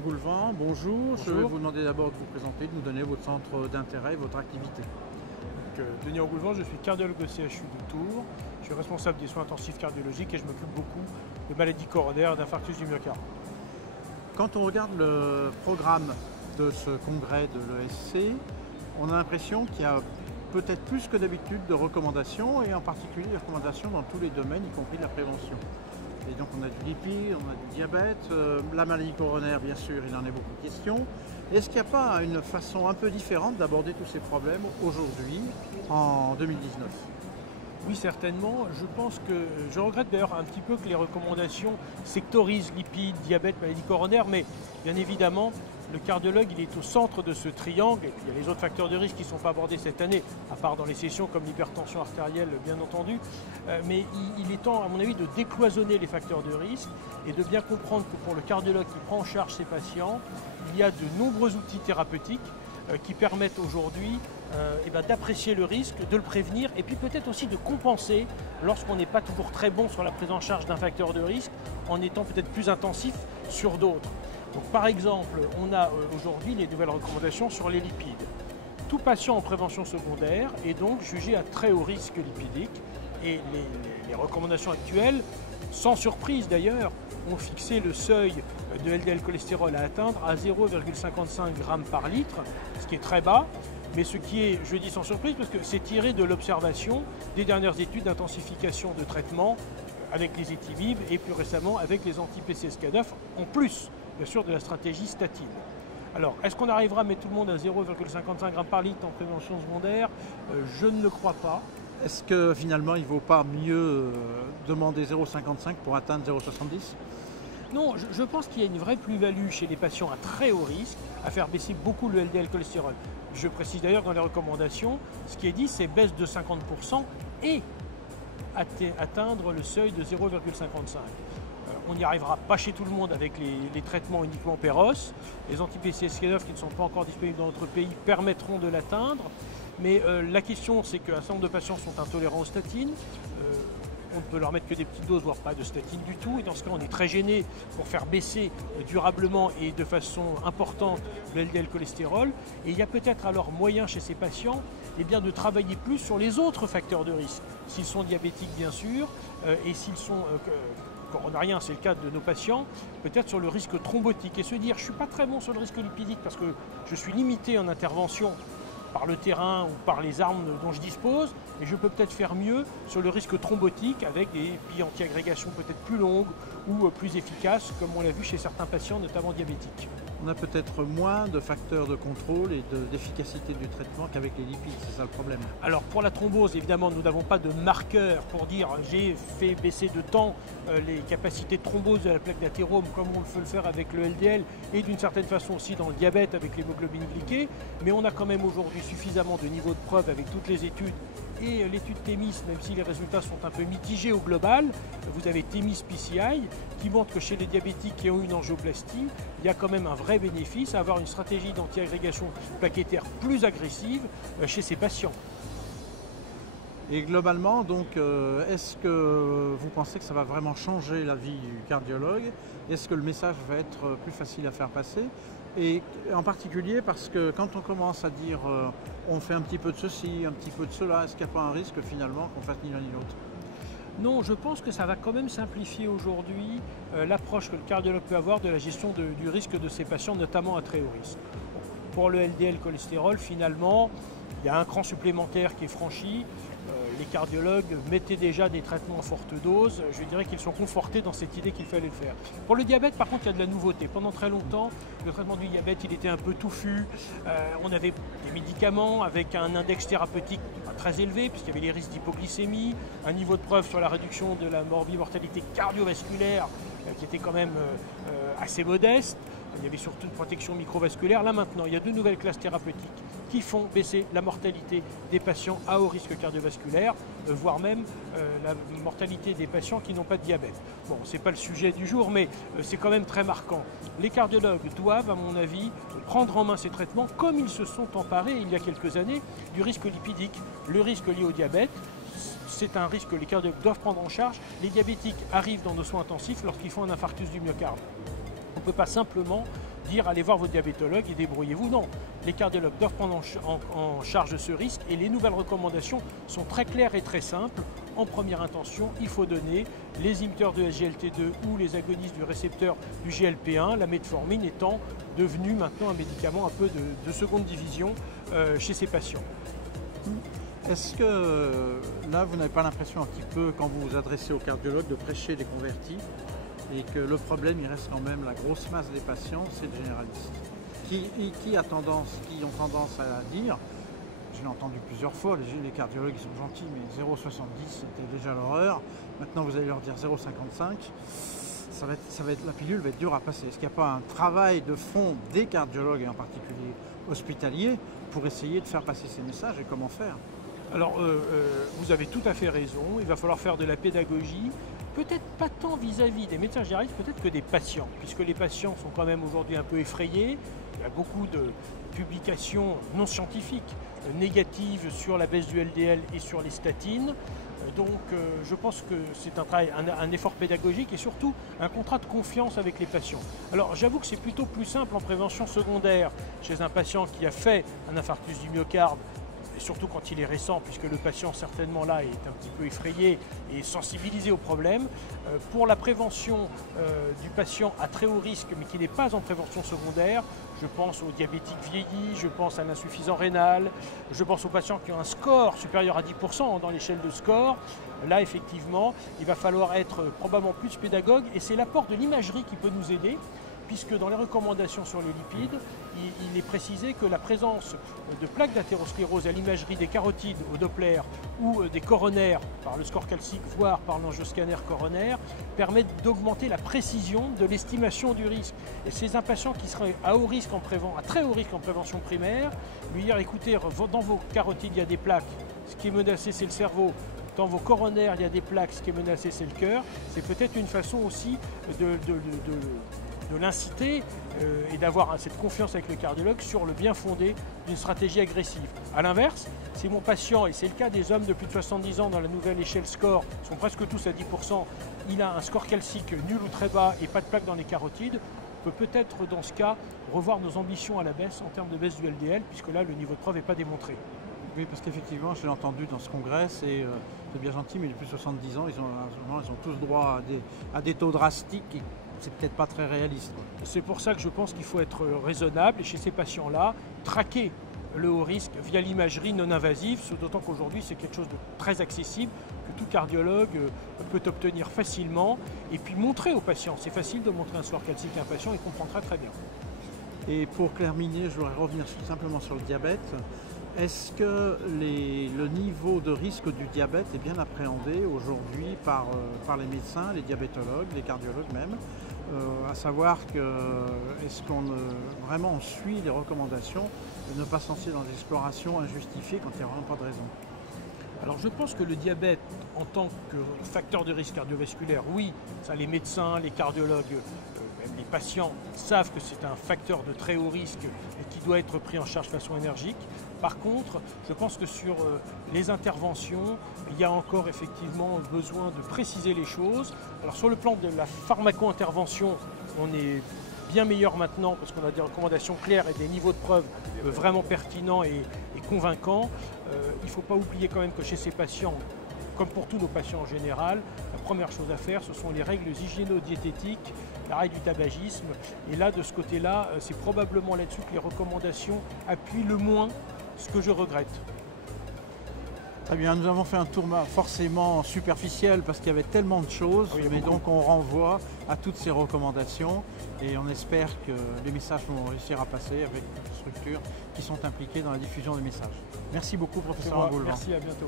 Goulevent, bonjour. Je vais Bonjour. vous demander d'abord de vous présenter, de nous donner votre centre d'intérêt et votre activité. Denis Goulevent, je suis cardiologue au CHU de Tours. Je suis responsable des soins intensifs cardiologiques et je m'occupe beaucoup de maladies coronaires, d'infarctus du myocarde. Quand on regarde le programme de ce congrès de l'ESC, on a l'impression qu'il y a peut-être plus que d'habitude de recommandations, et en particulier des recommandations dans tous les domaines, y compris la prévention. Et donc on a du lipide, on a du diabète, la maladie coronaire bien sûr, il en est beaucoup question. Est-ce qu'il n'y a pas une façon un peu différente d'aborder tous ces problèmes aujourd'hui, en 2019 ? Oui, certainement. Je regrette d'ailleurs un petit peu que les recommandations sectorisent lipides, diabète, maladie coronaire, mais bien évidemment, le cardiologue il est au centre de ce triangle, et puis il y a les autres facteurs de risque qui ne sont pas abordés cette année, à part dans les sessions comme l'hypertension artérielle, bien entendu. Mais il est temps, à mon avis, de décloisonner les facteurs de risque et de bien comprendre que pour le cardiologue qui prend en charge ses patients, il y a de nombreux outils thérapeutiques qui permettent aujourd'hui d'apprécier le risque, de le prévenir et puis peut-être aussi de compenser lorsqu'on n'est pas toujours très bon sur la prise en charge d'un facteur de risque en étant peut-être plus intensif sur d'autres. Donc, par exemple, on a aujourd'hui les nouvelles recommandations sur les lipides. Tout patient en prévention secondaire est donc jugé à très haut risque lipidique et les recommandations actuelles, sans surprise d'ailleurs, ont fixé le seuil de LDL cholestérol à atteindre à 0,55 g par litre, ce qui est très bas, mais ce qui est, je dis sans surprise, parce que c'est tiré de l'observation des dernières études d'intensification de traitement avec les étimibes et plus récemment avec les anti-PCSK9, en plus bien sûr de la stratégie statine. Alors, est-ce qu'on arrivera à mettre tout le monde à 0,55 g par litre en prévention secondaire? Je ne le crois pas. Est-ce que finalement il ne vaut pas mieux demander 0,55 pour atteindre 0,70 ? Non, je pense qu'il y a une vraie plus-value chez les patients à très haut risque à faire baisser beaucoup le LDL cholestérol. Je précise d'ailleurs dans les recommandations, ce qui est dit, c'est baisse de 50% et atteindre le seuil de 0,55. On n'y arrivera pas chez tout le monde avec les traitements uniquement Péros. Les anti-PCSK9 qui ne sont pas encore disponibles dans notre pays permettront de l'atteindre. Mais la question, c'est qu'un certain nombre de patients sont intolérants aux statines. On ne peut leur mettre que des petites doses, voire pas de statine du tout. Et dans ce cas, on est très gêné pour faire baisser durablement et de façon importante le LDL cholestérol. Et il y a peut-être alors moyen chez ces patients de travailler plus sur les autres facteurs de risque. S'ils sont diabétiques, bien sûr, et s'ils sont coronariens, c'est le cas de nos patients, peut-être sur le risque thrombotique. Et se dire, je ne suis pas très bon sur le risque lipidique parce que je suis limité en intervention par le terrain ou par les armes dont je dispose, et je peux peut-être faire mieux sur le risque thrombotique avec des billes anti-agrégation peut-être plus longues ou plus efficaces, comme on l'a vu chez certains patients, notamment diabétiques. On a peut-être moins de facteurs de contrôle et d'efficacité du traitement qu'avec les lipides, c'est ça le problème. Alors pour la thrombose, évidemment, nous n'avons pas de marqueur pour dire j'ai fait baisser de temps les capacités de thrombose de la plaque d'athérome comme on peut le faire avec le LDL et d'une certaine façon aussi dans le diabète avec l'hémoglobine glyquée, mais on a quand même aujourd'hui suffisamment de niveau de preuve avec toutes les études. Et l'étude THEMIS, même si les résultats sont un peu mitigés au global, vous avez THEMIS PCI qui montre que chez les diabétiques qui ont une angioplastie, il y a quand même un vrai bénéfice à avoir une stratégie d'anti-agrégation plaquettaire plus agressive chez ces patients. Et globalement, donc, est-ce que vous pensez que ça va vraiment changer la vie du cardiologue? Est-ce que le message va être plus facile à faire passer? Et en particulier parce que quand on commence à dire on fait un petit peu de ceci, un petit peu de cela, est-ce qu'il n'y a pas un risque finalement qu'on fasse ni l'un ni l'autre? Non, je pense que ça va quand même simplifier aujourd'hui l'approche que le cardiologue peut avoir de la gestion du risque de ces patients, notamment à très haut risque. Pour le LDL cholestérol, finalement, il y a un cran supplémentaire qui est franchi. Les cardiologues mettaient déjà des traitements à forte dose. Je dirais qu'ils sont confortés dans cette idée qu'il fallait le faire. Pour le diabète, par contre, il y a de la nouveauté. Pendant très longtemps, le traitement du diabète, il était un peu touffu. On avait des médicaments avec un index thérapeutique pas très élevé, puisqu'il y avait les risques d'hypoglycémie, un niveau de preuve sur la réduction de la morbimortalité cardiovasculaire qui était quand même assez modeste. Il y avait surtout une protection microvasculaire. Là maintenant, il y a deux nouvelles classes thérapeutiques qui font baisser la mortalité des patients à haut risque cardiovasculaire, voire même la mortalité des patients qui n'ont pas de diabète. Bon, ce n'est pas le sujet du jour, mais c'est quand même très marquant. Les cardiologues doivent, à mon avis, prendre en main ces traitements comme ils se sont emparés il y a quelques années du risque lipidique. Le risque lié au diabète, c'est un risque que les cardiologues doivent prendre en charge. Les diabétiques arrivent dans nos soins intensifs lorsqu'ils font un infarctus du myocarde. On ne peut pas simplement dire allez voir votre diabétologue et débrouillez-vous. Non, les cardiologues doivent prendre en charge ce risque et les nouvelles recommandations sont très claires et très simples. En première intention, il faut donner les inhibiteurs de SGLT2 ou les agonistes du récepteur du GLP1, la metformine étant devenue maintenant un médicament un peu de seconde division chez ces patients. Est-ce que là, vous n'avez pas l'impression un petit peu, quand vous vous adressez au cardiologue, de prêcher des convertis et que le problème, il reste quand même la grosse masse des patients, c'est le généraliste qui ont tendance à dire, je l'ai entendu plusieurs fois, les cardiologues ils sont gentils, mais 0,70 c'était déjà l'horreur, maintenant vous allez leur dire 0,55, la pilule va être dure à passer. Est-ce qu'il n'y a pas un travail de fond des cardiologues, et en particulier hospitaliers, pour essayer de faire passer ces messages et comment faire? Alors, vous avez tout à fait raison, il va falloir faire de la pédagogie, peut-être pas tant vis-à-vis des médecins généralistes, peut-être que des patients, puisque les patients sont quand même aujourd'hui un peu effrayés. Il y a beaucoup de publications non scientifiques négatives sur la baisse du LDL et sur les statines. Donc je pense que c'est un effort pédagogique et surtout un contrat de confiance avec les patients. Alors j'avoue que c'est plutôt plus simple en prévention secondaire chez un patient qui a fait un infarctus du myocarde, et surtout quand il est récent, puisque le patient certainement là est un petit peu effrayé et sensibilisé au problème. Pour la prévention du patient à très haut risque mais qui n'est pas en prévention secondaire, je pense aux diabétiques vieillis, je pense à l'insuffisance rénale, je pense aux patients qui ont un score supérieur à 10% dans l'échelle de score. Là, effectivement, il va falloir être probablement plus pédagogue et c'est l'apport de l'imagerie qui peut nous aider, puisque dans les recommandations sur les lipides, il est précisé que la présence de plaques d'athérosclérose à l'imagerie des carotides au Doppler ou des coronaires par le score calcique, voire par l'angioscanner coronaire, permet d'augmenter la précision de l'estimation du risque. Et ces impatients qui seraient à très haut risque en prévention primaire, lui dire écoutez, dans vos carotides il y a des plaques, ce qui est menacé c'est le cerveau. Dans vos coronaires, il y a des plaques, ce qui est menacé, c'est le cœur. C'est peut-être une façon aussi de l'inciter et d'avoir cette confiance avec le cardiologue sur le bien fondé d'une stratégie agressive. A l'inverse, si mon patient, et c'est le cas des hommes de plus de 70 ans dans la nouvelle échelle score, sont presque tous à 10%, il a un score calcique nul ou très bas et pas de plaque dans les carotides, on peut peut-être dans ce cas revoir nos ambitions à la baisse en termes de baisse du LDL, puisque là le niveau de preuve n'est pas démontré. Oui, parce qu'effectivement, je l'ai entendu dans ce congrès, c'est bien gentil, mais depuis 70 ans, ils ont tous droit à des taux drastiques et c'est peut-être pas très réaliste. C'est pour ça que je pense qu'il faut être raisonnable et chez ces patients-là, traquer le haut risque via l'imagerie non invasive, d'autant qu'aujourd'hui c'est quelque chose de très accessible, que tout cardiologue peut obtenir facilement et puis montrer aux patients. C'est facile de montrer un score calcique à un patient, il comprend très bien. Et pour terminer, je voudrais revenir simplement sur le diabète. Est-ce que le niveau de risque du diabète est bien appréhendé aujourd'hui par les médecins, les diabétologues, les cardiologues même, à savoir que est-ce qu'on vraiment on suit les recommandations de ne pas se lancer dans des explorations injustifiées quand il n'y a vraiment pas de raison? Alors je pense que le diabète en tant que facteur de risque cardiovasculaire, oui, ça les médecins, les cardiologues, même les patients savent que c'est un facteur de très haut risque et qui doit être pris en charge de façon énergique. Par contre, je pense que sur les interventions, il y a encore effectivement besoin de préciser les choses. Alors sur le plan de la pharmaco-intervention, on est bien meilleur maintenant parce qu'on a des recommandations claires et des niveaux de preuve vraiment pertinents et convaincants. Il ne faut pas oublier quand même que chez ces patients, comme pour tous nos patients en général, la première chose à faire, ce sont les règles hygiéno-diététiques, l'arrêt du tabagisme. Et là, de ce côté-là, c'est probablement là-dessus que les recommandations appuient le moins, ce que je regrette. Très bien, nous avons fait un tour forcément superficiel parce qu'il y avait tellement de choses, oui, mais donc on renvoie à toutes ces recommandations et on espère que les messages vont réussir à passer avec les structures qui sont impliquées dans la diffusion des messages. Merci beaucoup, professeur Angoulevent. Merci, à bientôt.